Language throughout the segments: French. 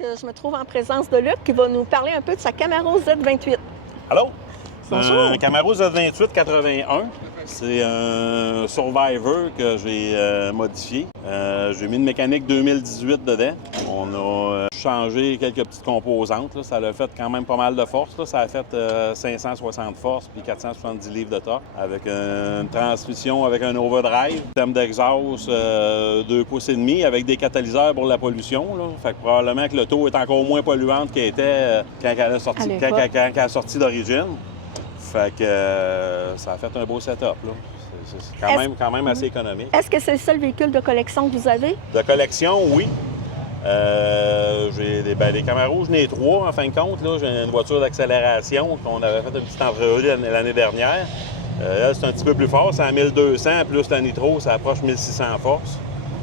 Je me trouve en présence de Luc qui va nous parler un peu de sa Camaro Z28. Allô? Bonjour. Un Camaro Z28 81. C'est un Survivor que j'ai modifié. J'ai mis une mécanique 2018 dedans. On a changé quelques petites composantes. Là. Ça a fait quand même pas mal de force. Là. Ça a fait 560 forces puis 470 livres de torque avec une transmission avec un overdrive, thème d'exhaust 2,5 pouces avec des catalyseurs pour la pollution. Là. Fait que probablement que l'auto est encore moins polluante qu'elle était quand elle a sorti, quand elle a sorti d'origine. Fait que ça a fait un beau setup. Là. C'est quand même assez économique. Est-ce que c'est le seul véhicule de collection que vous avez? De collection, oui. J'ai des Camaros, j'en ai 3 en fin de compte. J'ai une voiture d'accélération qu'on avait fait une petite entrevue l'année dernière. Elle, c'est un petit peu plus fort, c'est à 1200, plus la nitro, ça approche 1600 forces.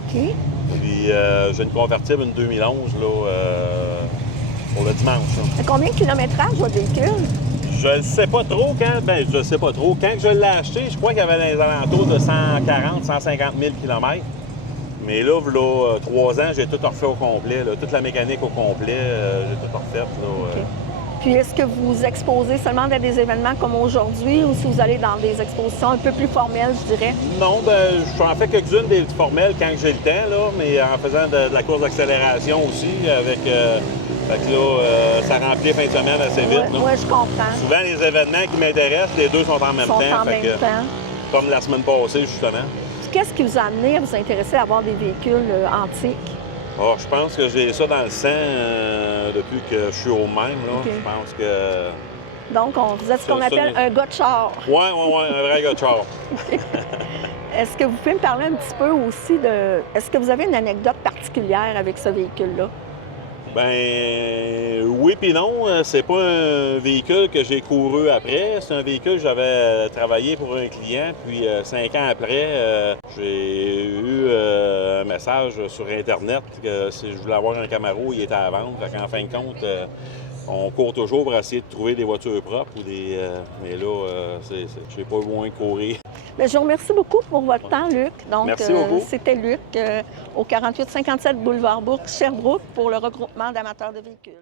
OK. Puis j'ai une convertible, une 2011, pour le dimanche. Là. Combien de kilométrage votre véhicule? Je ne sais pas trop quand. Je sais pas trop. Quand je l'ai acheté, je crois qu'il y avait dans les alentours de 140 150 000 km. Mais là, 3 ans, j'ai tout refait au complet. Là. Toute la mécanique au complet, j'ai tout refait. OK. Puis est-ce que vous exposez seulement dans des événements comme aujourd'hui ou si vous allez dans des expositions un peu plus formelles, je dirais? Non, j'en fais quelques-unes des formelles quand j'ai le temps, là, mais en faisant de la course d'accélération aussi, avec. Fait que là, ça remplit fin de semaine assez vite. Oui, je comprends. Souvent, les événements qui m'intéressent, les deux sont en même temps. Comme la semaine passée, justement. Qu'est-ce qui vous a amené à vous intéresser à avoir des véhicules antiques? Oh, je pense que j'ai ça dans le sang depuis que je suis au même. Là. Okay. Je pense que... Donc, vous êtes ce qu'on appelle un gars de char. Oui, un vrai gars de char. Est-ce que vous pouvez me parler un petit peu aussi de... Est-ce que vous avez une anecdote particulière avec ce véhicule-là? Ben oui puis non. C'est pas un véhicule que j'ai couru après. C'est un véhicule que j'avais travaillé pour un client. Puis 5 ans après, j'ai eu un message sur Internet que si je voulais avoir un Camaro, il était à vendre. Fait qu'en fin de compte, on court toujours pour essayer de trouver des voitures propres. Ou des, mais là, je n'ai pas eu moins courir. Bien, je vous remercie beaucoup pour votre temps, Luc. Donc, merci beaucoup. C'était Luc au 4857 Boulevard Bourg, Sherbrooke, pour le regroupement d'amateurs de véhicules.